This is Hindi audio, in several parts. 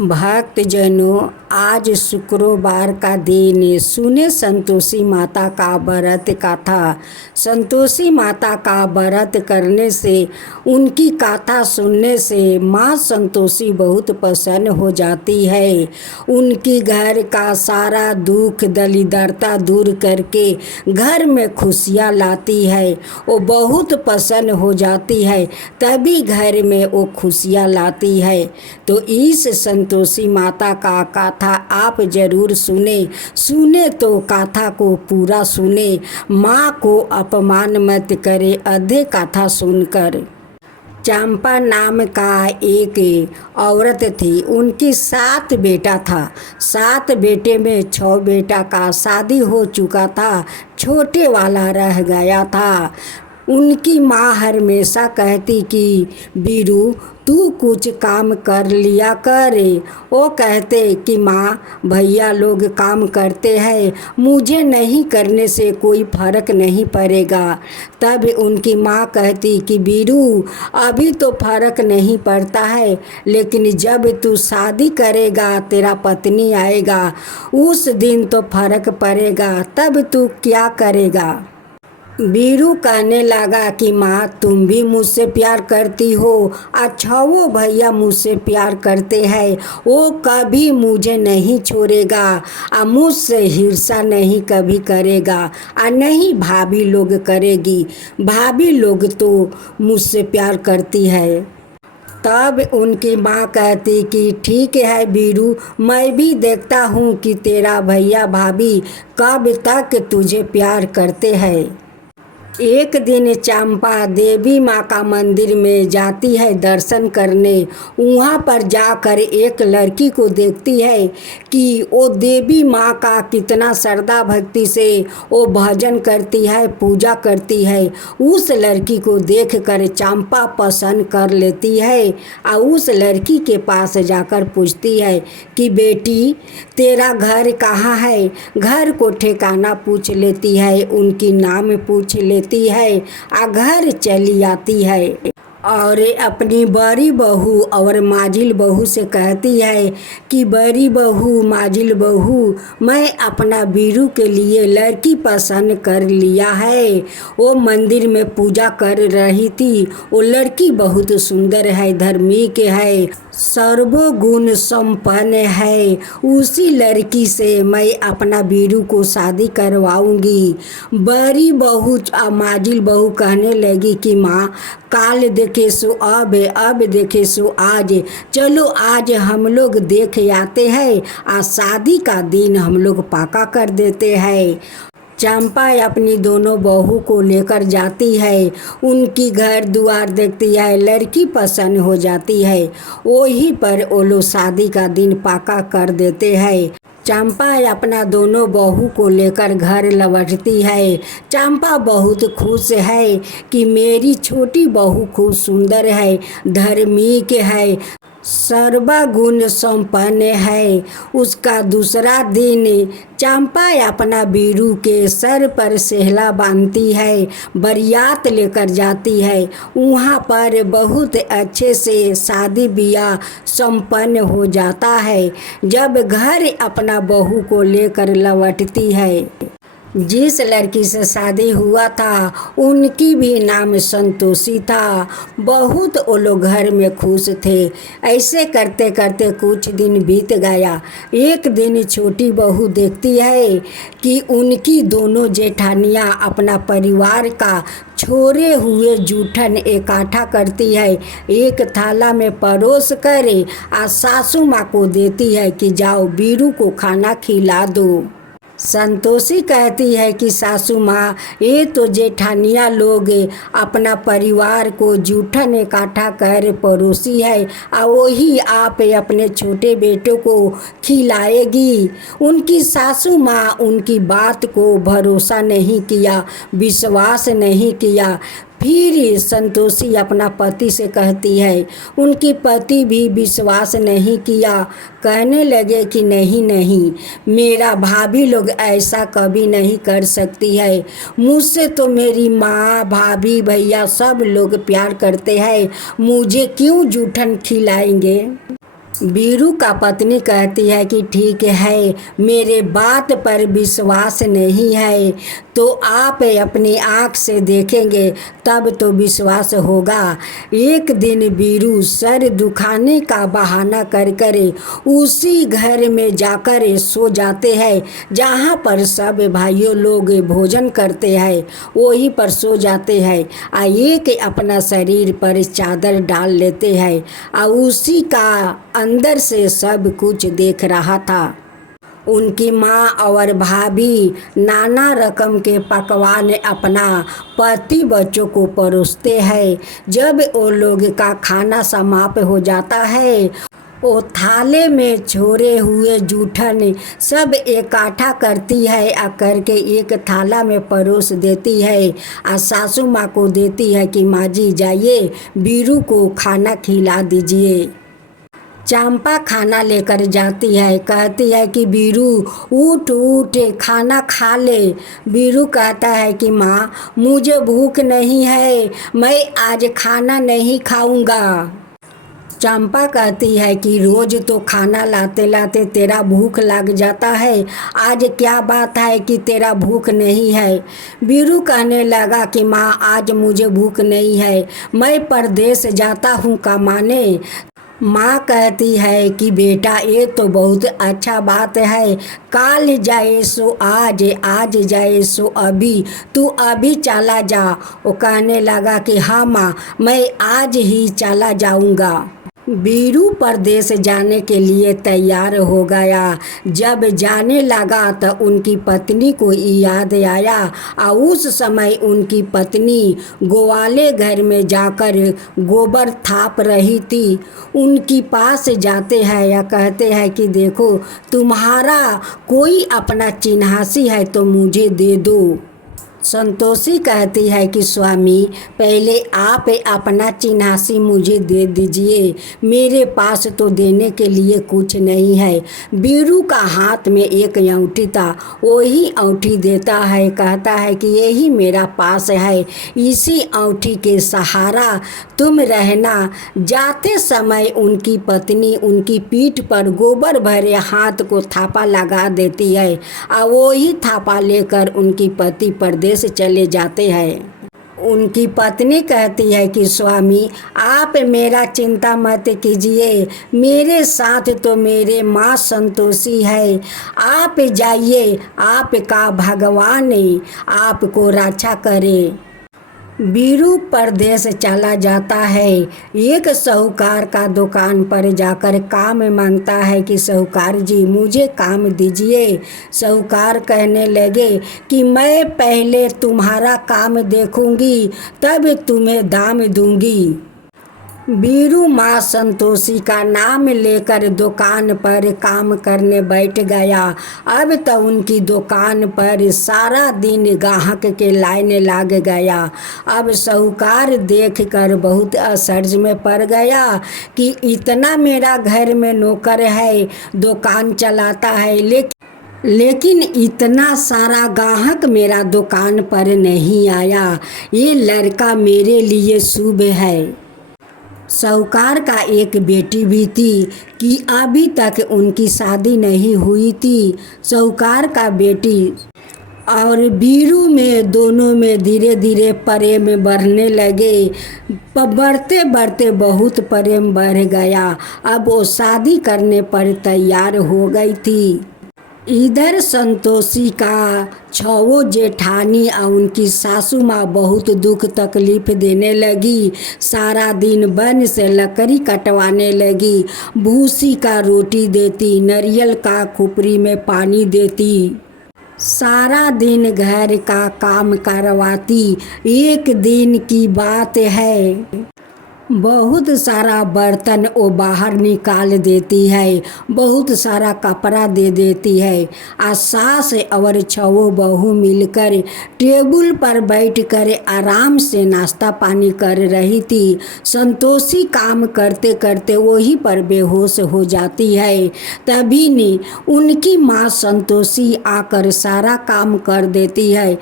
भक्तजनों, आज शुक्रवार का दिन सुने संतोषी माता का व्रत कथा। संतोषी माता का व्रत करने से, उनकी कथा सुनने से माँ संतोषी बहुत प्रसन्न हो जाती है। उनकी घर का सारा दुख दरिद्रता दूर करके घर में खुशियाँ लाती है। वो बहुत प्रसन्न हो जाती है, तभी घर में वो खुशियाँ लाती है। तो इस संतोषी माता का कथा आप जरूर सुने तो कथा को पूरा सुने। माँ को अपमान मत करे आधे कथा सुनकर। चंपा नाम का एक औरत थी। उनकी 7 बेटा था। 7 बेटे में 6 बेटा का शादी हो चुका था, छोटे वाला रह गया था। उनकी माँ हमेशा कहती कि बीरू तू कुछ काम कर लिया कर। वो कहते कि माँ भैया लोग काम करते हैं, मुझे नहीं करने से कोई फर्क नहीं पड़ेगा। तब उनकी माँ कहती कि बीरू अभी तो फर्क नहीं पड़ता है, लेकिन जब तू शादी करेगा, तेरा पत्नी आएगा, उस दिन तो फर्क पड़ेगा। तब तू क्या करेगा? बीरू कहने लगा कि माँ तुम भी मुझसे प्यार करती हो, अच्छा वो भैया मुझसे प्यार करते हैं, वो कभी मुझे नहीं छोड़ेगा और मुझसे हिर्सा नहीं कभी करेगा और नहीं भाभी लोग करेगी। भाभी लोग तो मुझसे प्यार करती है। तब उनकी माँ कहती कि ठीक है बीरू, मैं भी देखता हूँ कि तेरा भैया भाभी कब तक तुझे प्यार करते हैं। एक दिन चंपा देवी माँ का मंदिर में जाती है दर्शन करने। वहाँ पर जाकर एक लड़की को देखती है कि वो देवी माँ का कितना श्रद्धा भक्ति से वो भजन करती है, पूजा करती है। उस लड़की को देखकर चंपा पसंद कर लेती है और उस लड़की के पास जाकर पूछती है कि बेटी तेरा घर कहाँ है। घर को ठिकाना पूछ लेती है, उनकी नाम पूछ लेती है और घर चली आती है और अपनी बड़ी बहू और माजिल बहू से कहती है कि बड़ी बहू माजिल बहू, मैं अपना बीरू के लिए लड़की पसंद कर लिया है। वो मंदिर में पूजा कर रही थी। वो लड़की बहुत सुंदर है, धार्मिक है, सर्वगुण संपन्न है। उसी लड़की से मैं अपना बीरू को शादी करवाऊंगी। बड़ी बहू माजिल बहू कहने लगी कि माँ काल देखे सो अब देखे सो आज, चलो आज हम लोग देख आते हैं और शादी का दिन हम लोग पक्का कर देते हैं। चंपा अपनी दोनों बहू को लेकर जाती है। उनकी घर द्वार देखती है, लड़की पसंद हो जाती है। वहीं पर वो लोग शादी का दिन पक्का कर देते हैं। चंपा अपना दोनों बहू को लेकर घर लौटती है। चंपा बहुत खुश है कि मेरी छोटी बहू खूब सुंदर है, धार्मिक है, सर्वगुण संपन्न है। उसका दूसरा दिन चंपा अपना बीरू के सर पर सेहला बांधती है, बरियात लेकर जाती है। वहाँ पर बहुत अच्छे से शादी ब्याह संपन्न हो जाता है। जब घर अपना बहू को लेकर लौटती है, जिस लड़की से शादी हुआ था उनकी भी नाम संतोषी था। बहुत वो लोग घर में खुश थे। ऐसे करते करते कुछ दिन बीत गया। एक दिन छोटी बहू देखती है कि उनकी दोनों जेठानियाँ अपना परिवार का छोड़े हुए जूठन इकट्ठा करती है, एक थाला में परोस कर और सासू माँ को देती है कि जाओ बीरू को खाना खिला दो। संतोषी कहती है कि सासू माँ ये तो जेठानिया लोग अपना परिवार को जूठन इकट्ठा कर परोसी है और वही आप अपने छोटे बेटों को खिलाएगी। उनकी सासू माँ उनकी बात को भरोसा नहीं किया, विश्वास नहीं किया। फिर संतोषी अपना पति से कहती है, उनकी पति भी विश्वास नहीं किया। कहने लगे कि नहीं, मेरा भाभी लोग ऐसा कभी नहीं कर सकती है। मुझसे तो मेरी माँ भाभी भैया सब लोग प्यार करते हैं, मुझे क्यों जूठन खिलाएंगे। बीरू का पत्नी कहती है कि ठीक है, मेरे बात पर विश्वास नहीं है तो आप अपनी आँख से देखेंगे तब तो विश्वास होगा। एक दिन बीरू सर दुखाने का बहाना कर कर उसी घर में जाकर सो जाते हैं जहाँ पर सब भाइयों लोग भोजन करते हैं, वहीं पर सो जाते हैं। एक अपना शरीर पर चादर डाल लेते हैं और उसी का अंदर से सब कुछ देख रहा था। उनकी माँ और भाभी नाना रकम के पकवान अपना पति बच्चों को परोसते हैं। जब वो लोग का खाना समाप्त हो जाता है, वो थाले में छोड़े हुए जूठन सब इकट्ठा करती है और करके एक थाला में परोस देती है और सासू माँ को देती है कि माँ जी जाइए बीरू को खाना खिला दीजिए। चंपा खाना लेकर जाती है, कहती है कि बीरू उठ उठ खाना खा ले। बीरू कहता है कि माँ मुझे भूख नहीं है, मैं आज खाना नहीं खाऊंगा। चंपा कहती है कि रोज तो खाना लाते लाते तेरा भूख लग जाता है, आज क्या बात है कि तेरा भूख नहीं है। बीरू कहने लगा कि माँ आज मुझे भूख नहीं है, मैं परदेश जाता हूँ कमाने। माँ कहती है कि बेटा ये तो बहुत अच्छा बात है, काल जाए सो आज, आज जाए सो अभी, तू अभी चला जा। वो कहने लगा कि हाँ माँ मैं आज ही चला जाऊँगा। बीरू परदेश जाने के लिए तैयार हो गया। जब जाने लगा तो उनकी पत्नी को याद आया और उस समय उनकी पत्नी ग्वाले घर में जाकर गोबर थाप रही थी। उनकी पास जाते हैं या कहते हैं कि देखो तुम्हारा कोई अपना चिन्हासी है तो मुझे दे दो। संतोषी कहती है कि स्वामी पहले आप अपना चिन्हासी मुझे दे दीजिए, मेरे पास तो देने के लिए कुछ नहीं है। बीरू का हाथ में एक अंगूठी था, वही अंगूठी देता है, कहता है कि यही मेरा पास है, इसी अंगूठी के सहारा तुम रहना। जाते समय उनकी पत्नी उनकी पीठ पर गोबर भरे हाथ को थापा लगा देती है और वही थापा लेकर उनकी पति परदेश चले जाते हैं। उनकी पत्नी कहती है कि स्वामी आप मेरा चिंता मत कीजिए, मेरे साथ तो मेरे माँ संतोषी है, आप जाइए, आपका भगवान आपको रक्षा करे। बीरू परदेश चला जाता है। एक साहूकार का दुकान पर जाकर काम मांगता है कि साहूकार जी मुझे काम दीजिए। साहूकार कहने लगे कि मैं पहले तुम्हारा काम देखूंगी तब तुम्हें दाम दूंगी। बीरू माँ संतोषी का नाम लेकर दुकान पर काम करने बैठ गया। अब तो उनकी दुकान पर सारा दिन ग्राहक के लाइन लग गया। अब साहूकार देखकर बहुत आश्चर्य में पड़ गया कि इतना मेरा घर में नौकर है, दुकान चलाता है, लेकिन इतना सारा ग्राहक मेरा दुकान पर नहीं आया। ये लड़का मेरे लिए शुभ है। साहूकार का एक बेटी भी थी कि अभी तक उनकी शादी नहीं हुई थी। साहूकार का बेटी और बीरू में दोनों में धीरे धीरे प्रेम बढ़ने लगे। बढ़ते बढ़ते बहुत प्रेम बढ़ गया। अब वो शादी करने पर तैयार हो गई थी। इधर संतोषी का छवो जेठानी और उनकी सासू माँ बहुत दुख तकलीफ देने लगी। सारा दिन वन से लकड़ी कटवाने लगी, भूसी का रोटी देती, नारियल का खुपरी में पानी देती, सारा दिन घर का काम करवाती। एक दिन की बात है, बहुत सारा बर्तन वो बाहर निकाल देती है, बहुत सारा कपड़ा दे देती है। और सास और छवो बहू मिलकर टेबल पर बैठकर आराम से नाश्ता पानी कर रही थी। संतोषी काम करते करते वहीं पर बेहोश हो जाती है। तभी ने उनकी माँ संतोषी आकर सारा काम कर देती है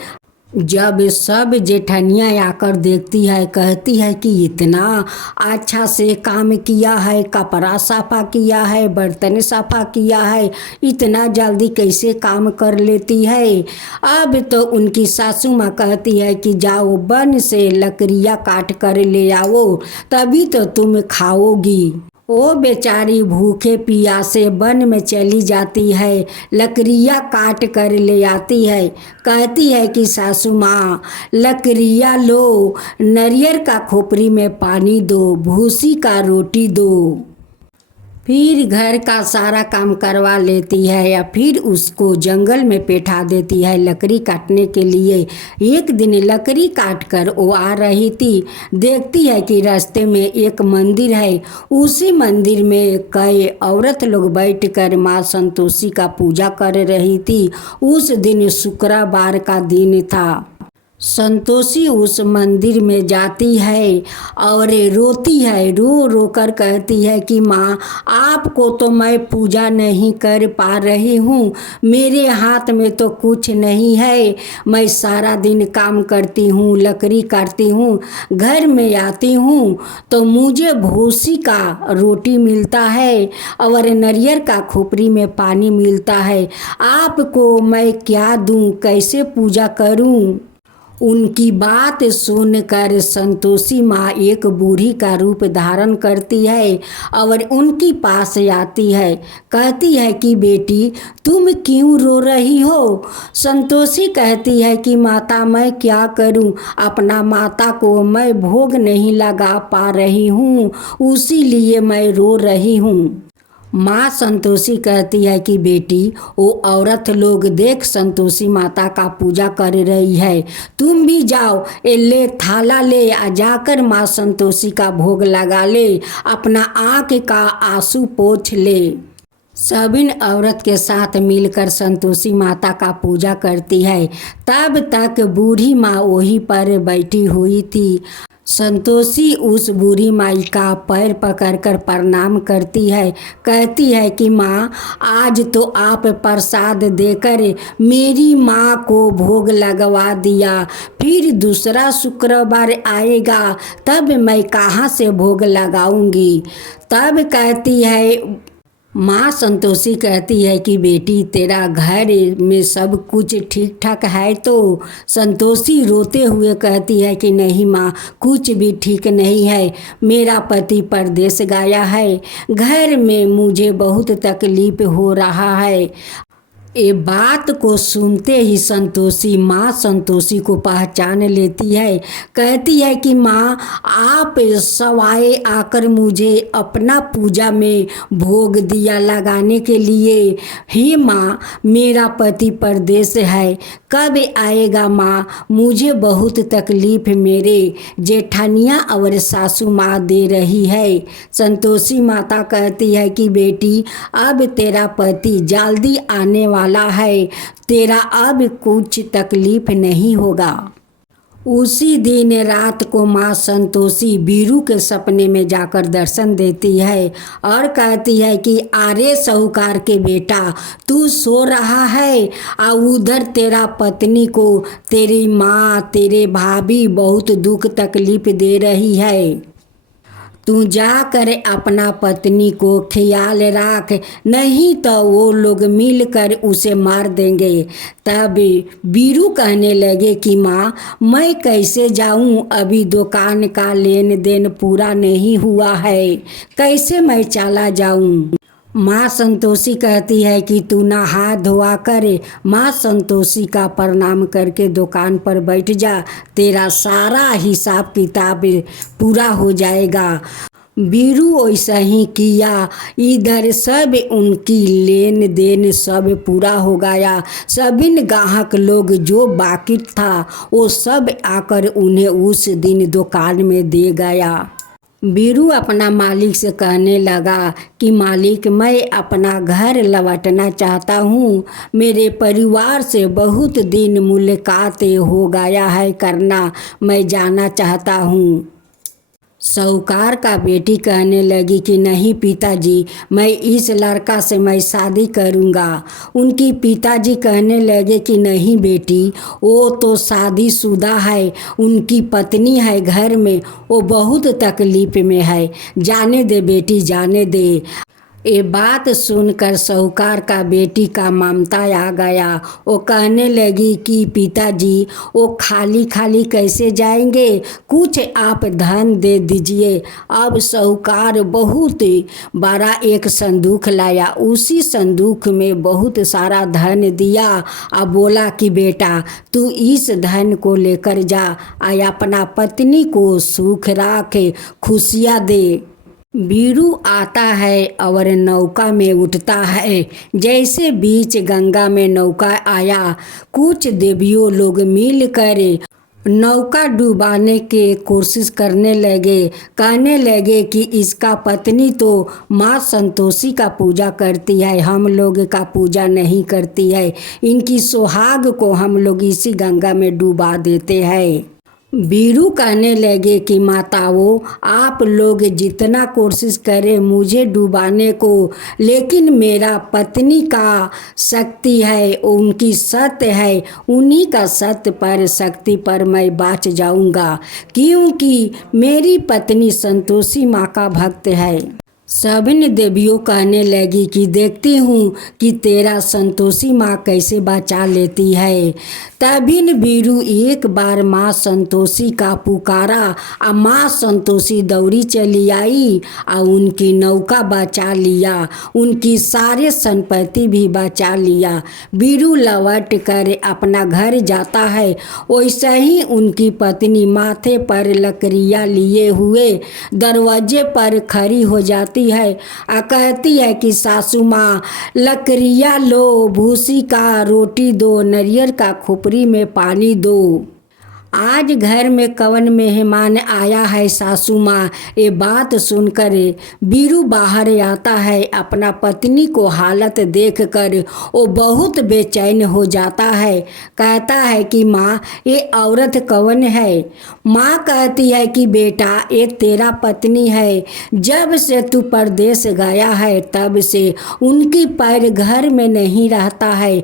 जब सब जेठनियाँ आकर देखती है, कहती है कि इतना अच्छा से काम किया है, कपड़ा साफ़ा किया है, बर्तन साफ़ा किया है, इतना जल्दी कैसे काम कर लेती है। अब तो उनकी सासू माँ कहती है कि जाओ वन से लकड़ियाँ काट कर ले आओ, तभी तो तुम खाओगी। वो बेचारी भूखे प्यासे वन में चली जाती है, लकड़ियाँ काट कर ले आती है। कहती है कि सासू माँ लकड़ियाँ लो, नारियल का खोपड़ी में पानी दो, भूसी का रोटी दो। फिर घर का सारा काम करवा लेती है या फिर उसको जंगल में बैठा देती है लकड़ी काटने के लिए। एक दिन लकड़ी काट कर वो आ रही थी, देखती है कि रास्ते में एक मंदिर है। उसी मंदिर में कई औरत लोग बैठकर माँ संतोषी का पूजा कर रही थी। उस दिन शुक्रवार का दिन था। संतोषी उस मंदिर में जाती है और रोती है, रो रो कर कहती है कि माँ आपको तो मैं पूजा नहीं कर पा रही हूँ, मेरे हाथ में तो कुछ नहीं है। मैं सारा दिन काम करती हूँ, लकड़ी काटती हूँ, घर में आती हूँ तो मुझे भूसी का रोटी मिलता है और नारियल का खोपड़ी में पानी मिलता है। आपको मैं क्या दूँ, कैसे पूजा करूँ। उनकी बात सुनकर संतोषी माँ एक बूढ़ी का रूप धारण करती है और उनके पास आती है। कहती है कि बेटी तुम क्यों रो रही हो। संतोषी कहती है कि माता मैं क्या करूं, अपना माता को मैं भोग नहीं लगा पा रही हूँ, उसी लिए मैं रो रही हूँ। माँ संतोषी कहती है कि बेटी वो औरत लोग देख संतोषी माता का पूजा कर रही है, तुम भी जाओ, ये ले थाला ले, आ जाकर माँ संतोषी का भोग लगा ले, अपना आँख का आंसू पोंछ ले। सबिन औरत के साथ मिलकर संतोषी माता का पूजा करती है। तब तक बूढ़ी माँ वहीं पर बैठी हुई थी। संतोषी उस बूढ़ी माई का पैर पकड़कर प्रणाम करती है। कहती है कि माँ आज तो आप प्रसाद देकर मेरी माँ को भोग लगवा दिया, फिर दूसरा शुक्रवार आएगा तब मैं कहाँ से भोग लगाऊंगी। तब कहती है माँ संतोषी कहती है कि बेटी तेरा घर में सब कुछ ठीक ठाक है। तो संतोषी रोते हुए कहती है कि नहीं माँ, कुछ भी ठीक नहीं है, मेरा पति परदेश गया है, घर में मुझे बहुत तकलीफ हो रहा है। ये बात को सुनते ही संतोषी माँ संतोषी को पहचान लेती है। कहती है कि माँ आप सवाए आकर मुझे अपना पूजा में भोग दिया लगाने के लिए। हे माँ मेरा पति परदेश है, कब आएगा माँ, मुझे बहुत तकलीफ मेरे जेठानियाँ और सासू माँ दे रही है। संतोषी माता कहती है कि बेटी अब तेरा पति जल्दी आने वाला है, तेरा अब कुछ तकलीफ नहीं होगा। उसी दिन रात को माँ संतोषी बीरू के सपने में जाकर दर्शन देती है और कहती है कि अरे साहूकार के बेटा तू सो रहा है, और उधर तेरा पत्नी को तेरी माँ तेरे भाभी बहुत दुख तकलीफ दे रही है, तू जाकर अपना पत्नी को ख्याल रख, नहीं तो वो लोग मिलकर उसे मार देंगे। तब बीरू कहने लगे कि माँ मैं कैसे जाऊँ, अभी दुकान का लेन देन पूरा नहीं हुआ है, कैसे मैं चला जाऊँ। माँ संतोषी कहती है कि तू नहा धोआ कर माँ संतोषी का प्रणाम करके दुकान पर बैठ जा, तेरा सारा हिसाब किताब पूरा हो जाएगा। बीरू वैसा ही किया, इधर सब उनकी लेन देन सब पूरा हो गया। सभी ग्राहक लोग जो बाकी था वो सब आकर उन्हें उस दिन दुकान में दे गया। बीरू अपना मालिक से कहने लगा कि मालिक मैं अपना घर लौटना चाहता हूँ, मेरे परिवार से बहुत दिन मुलाकात हो गया है करना, मैं जाना चाहता हूँ। साहूकार का बेटी कहने लगी कि नहीं पिताजी, मैं इस लड़का से मैं शादी करूँगा। उनकी पिताजी कहने लगे कि नहीं बेटी, वो तो शादीशुदा है, उनकी पत्नी है घर में, वो बहुत तकलीफ में है, जाने दे बेटी जाने दे। ये बात सुनकर साहूकार का बेटी का ममता आ गया। वो कहने लगी कि पिताजी, वो खाली खाली कैसे जाएंगे, कुछ आप धन दे दीजिए। अब साहूकार बहुत बड़ा एक संदूक लाया, उसी संदूक में बहुत सारा धन दिया और बोला कि बेटा तू इस धन को लेकर जा और अपना पत्नी को सुख राखे, खुशियाँ दे। बीरू आता है और नौका में उठता है। जैसे बीच गंगा में नौका आया, कुछ देवियों लोग मिलकर नौका डुबाने के कोशिश करने लगे। कहने लगे कि इसका पत्नी तो माँ संतोषी का पूजा करती है, हम लोग का पूजा नहीं करती है, इनकी सुहाग को हम लोग इसी गंगा में डुबा देते हैं। बीरू कहने लगे कि माताओं, आप लोग जितना कोशिश करें मुझे डुबाने को, लेकिन मेरा पत्नी का शक्ति है, उनकी सत्य है, उन्हीं का सत्य पर शक्ति पर मैं बाँच जाऊंगा, क्योंकि मेरी पत्नी संतोषी माँ का भक्त है। सभी देवियों कहने लगी कि देखती हूँ कि तेरा संतोषी माँ कैसे बचा लेती है। तभी बीरू एक बार माँ संतोषी का पुकारा और माँ संतोषी दौड़ी चली आई और उनकी नौका बचा लिया, उनकी सारे संपत्ति भी बचा लिया। बीरू लौट कर अपना घर जाता है, वैसे ही उनकी पत्नी माथे पर लकड़ियाँ लिए हुए दरवाजे पर खड़ी हो जाती है और कहती है कि सासू माँ, लकड़ियाँ लो, भूसी का रोटी दो, नारियल का खोपड़ी में पानी दो। आज घर में कौन मेहमान आया है सासू माँ। ये बात सुनकर बीरू बाहर आता है। अपना पत्नी को हालत देखकर वो बहुत बेचैन हो जाता है। कहता है कि माँ, ये औरत कौन है। माँ कहती है कि बेटा, ये तेरा पत्नी है, जब से तू परदेश गया है तब से उनकी पैर घर में नहीं रहता है।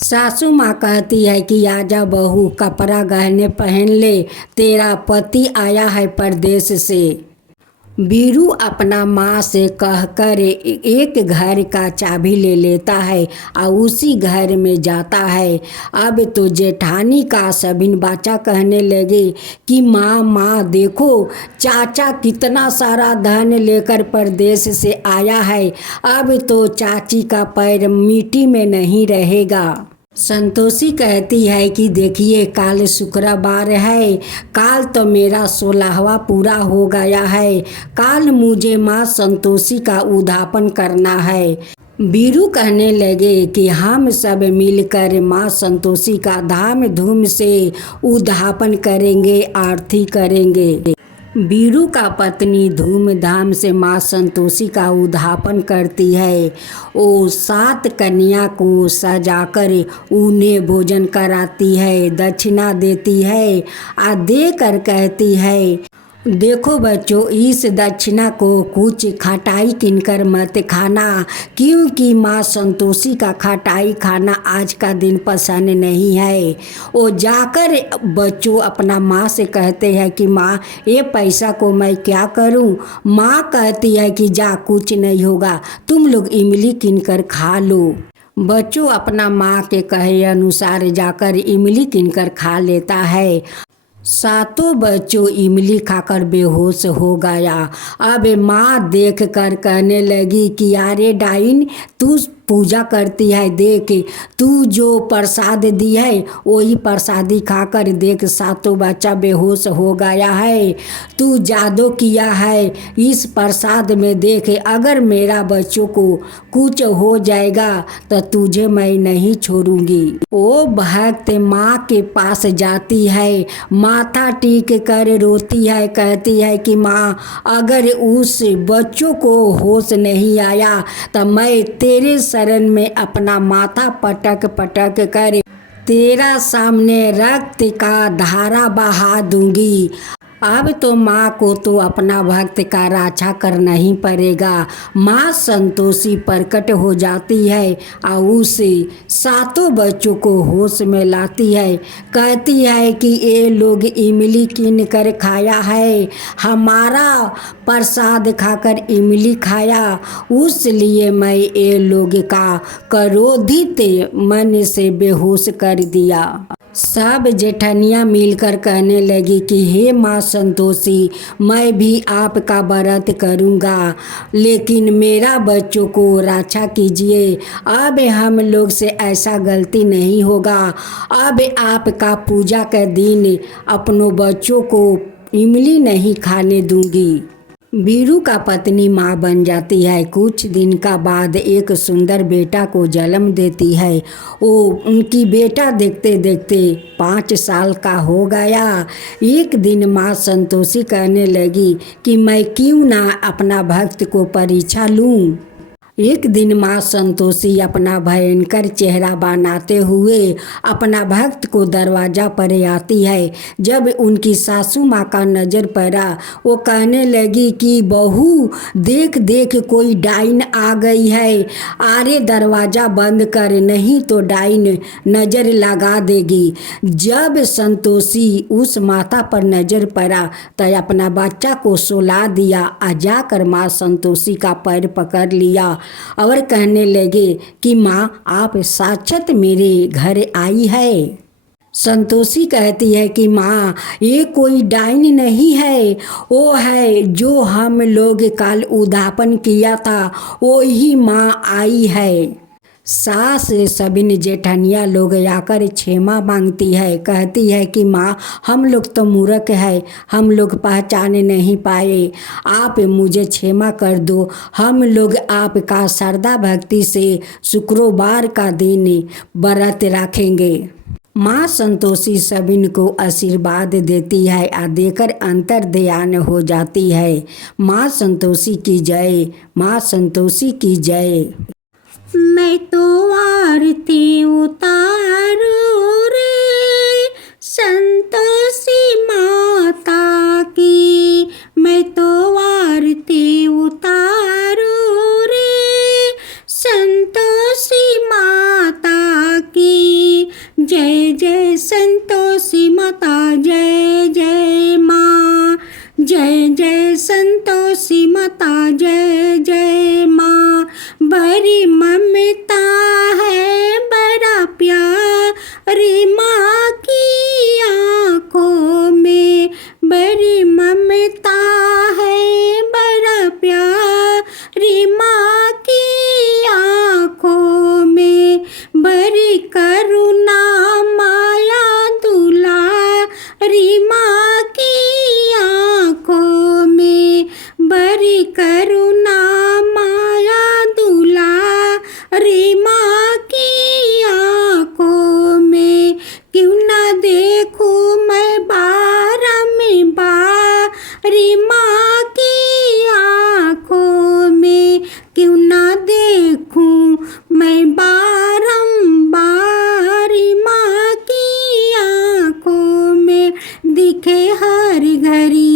सासू माँ कहती है कि आजा बहू, कपड़ा गहने पहन ले, तेरा पति आया है परदेश से। बीरू अपना माँ से कहकर एक घर का चाबी ले लेता है और उसी घर में जाता है। अब तो जेठानी का सबिन बाचा कहने लगे कि माँ माँ देखो, चाचा कितना सारा धन लेकर परदेश से आया है, अब तो चाची का पैर मिट्टी में नहीं रहेगा। संतोषी कहती है कि देखिए, काल शुक्रवार है, काल तो मेरा 16वां पूरा हो गया है, काल मुझे माँ संतोषी का उद्यापन करना है। बीरू कहने लगे कि हम सब मिलकर माँ संतोषी का धाम धूम से उद्यापन करेंगे, आरती करेंगे। बीरू का पत्नी धूमधाम से माँ संतोषी का उद्यापन करती है। वो 7 कन्या को सजाकर उन्हें भोजन कराती है, दक्षिणा देती है और देकर कहती है, देखो बच्चों, इस दक्षिणा को कुछ खटाई किनकर मत खाना, क्योंकि माँ संतोषी का खटाई खाना आज का दिन पसंद नहीं है। वो जाकर बच्चों अपना माँ से कहते हैं कि माँ, ये पैसा को मैं क्या करूं। माँ कहती है कि जा, कुछ नहीं होगा, तुम लोग इमली किनकर खा लो। बच्चों अपना माँ के कहे अनुसार जाकर इमली किनकर खा लेता है। 7 बच्चों इमली खाकर बेहोश हो गया। अब माँ देख कर कहने लगी कि अरे डाइन, तू पूजा करती है, देख तू जो प्रसाद दी है वही प्रसादी खाकर देख 7 बच्चा बेहोश हो गया है। तू जादू किया है इस प्रसाद में, देख अगर मेरा बच्चों को कुछ हो जाएगा तो तुझे मैं नहीं छोड़ूंगी। वो भक्त माँ के पास जाती है, माथा टेक कर रोती है, कहती है कि माँ, अगर उस बच्चों को होश नहीं आया तो मैं तेरे शरण में अपना माथा पटक पटक कर तेरा सामने रक्त का धारा बहा दूंगी। अब तो माँ को तो अपना भक्त का रक्षा करना ही पड़ेगा। माँ संतोषी प्रकट हो जाती है और उसे सातों बच्चों को होश में लाती है। कहती है कि ये लोग इमली कीन कर खाया है, हमारा प्रसाद खाकर इमली खाया, उसलिए मैं ये लोग का क्रोधित मन से बेहोश कर दिया। सब जेठनियाँ मिलकर कहने लगी कि हे माँ संतोषी, मैं भी आपका व्रत करूँगा, लेकिन मेरा बच्चों को रक्षा कीजिए। अब हम लोग से ऐसा गलती नहीं होगा। अब आपका पूजा के दिन अपनों बच्चों को इमली नहीं खाने दूँगी। बीरू का पत्नी माँ बन जाती है। कुछ दिन का बाद एक सुंदर बेटा को जन्म देती है। वो उनकी बेटा देखते देखते 5 साल का हो गया। एक दिन माँ संतोषी कहने लगी कि मैं क्यों ना अपना भक्त को परीक्षा लूँ। एक दिन माँ संतोषी अपना भयंकर चेहरा बनाते हुए अपना भक्त को दरवाजा पर आती है। जब उनकी सासू माँ का नज़र पड़ा, वो कहने लगी कि बहू देख देख कोई डाइन आ गई है, अरे दरवाज़ा बंद कर, नहीं तो डाइन नज़र लगा देगी। जब संतोषी उस माता पर नज़र पड़ा तो अपना बच्चा को सुला दिया और जाकर माँ संतोषी का पैर पकड़ लिया और कहने लगे कि माँ आप साक्षात मेरे घर आई है। संतोषी कहती है कि माँ ये कोई डाइन नहीं है, वो है जो हम लोग कल उद्यापन किया था, वो ही माँ आई है। सास सबिन जेठनिया लोग आकर क्षमा मांगती है। कहती है कि माँ हम लोग तो मूर्ख है, हम लोग पहचान नहीं पाए, आप मुझे क्षमा कर दो। हम लोग आपका श्रद्धा भक्ति से शुक्रवार का दिन व्रत रखेंगे। माँ संतोषी सबिन को आशीर्वाद देती है और देकर अंतर ध्यान हो जाती है। माँ संतोषी की जय, माँ संतोषी की जय। मैं तो आरती उतारूं रे संतोषी माता की, मैं तो आरती उतारूं रे संतोषी माता की। जय जय संतोषी माता, जय जय माँ, जय जय संतोषी माता, जय जय माँ। बड़ी ममता है, बड़ा प्यारी माँ की आँखों में, बड़ी ममता है, बड़ा प्यारी माँ की आँखों में, बड़ी करुणा माया दुलारी माँ की आँखों में, बड़ी करुणा माया दुलारी माँ की आँखों में। क्यों ना देखूं मैं बारंबारी माँ की आँखों में, क्यों ना देखूं मैं बारंबारी माँ की आँखों में। दिखे हर घड़ी,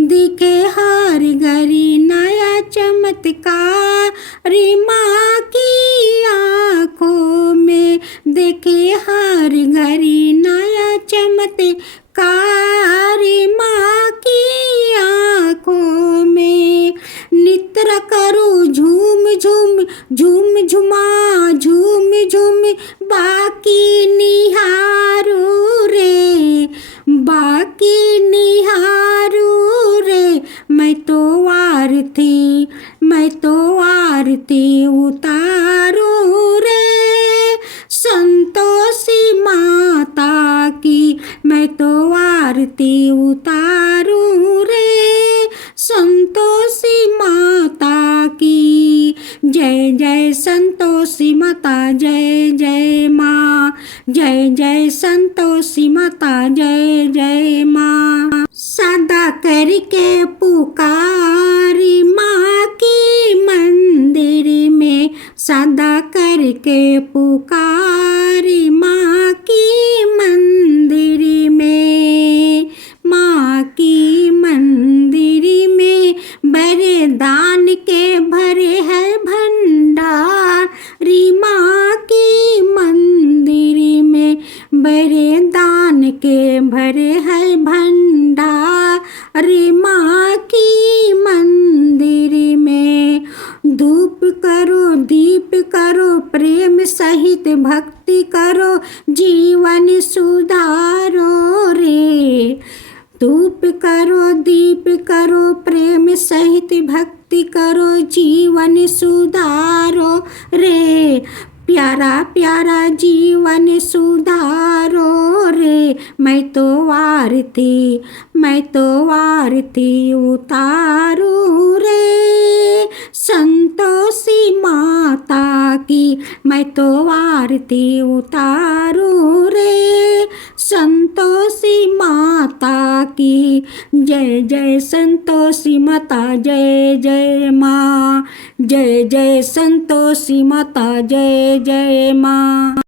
दिखे हर घड़ी नया चमत्कारी माँ की आँखों में, देखे हर घड़ी नया चमत्कारी माँ की आँखों में। नित्र करूँ झूम झूम झूम झुमा झूम झूम बाकी निहारू रे, बाकी निहारू रे। मैं तो आरती उतारूं रे संतोषी माता की, मैं तो आरती उतारूं रे संतोषी माता की। जय जय संतोषी माता, जय जय माँ, जय जय संतोषी माता, जय जय माँ। सदा करके पुकारी माँ की मंदिर में, सदा करके पुकारी माँ की मंदिर में, माँ की माँ की मंदिर में। धूप करो दीप करो प्रेम सहित भक्ति करो जीवन सुधारो रे। धूप करो दीप करो प्रेम सहित भक्ति करो जीवन सुधारो रे। प्यारा प्यारा जीवन सुधारो रे। मैं तो आरती उतारू रे संतोषी माता की। मैं तो आरती उतारू रे संतोषी माता की। जय जय संतोषी माता जय जय माँ। जय जय संतोषी माता जय जय माँ।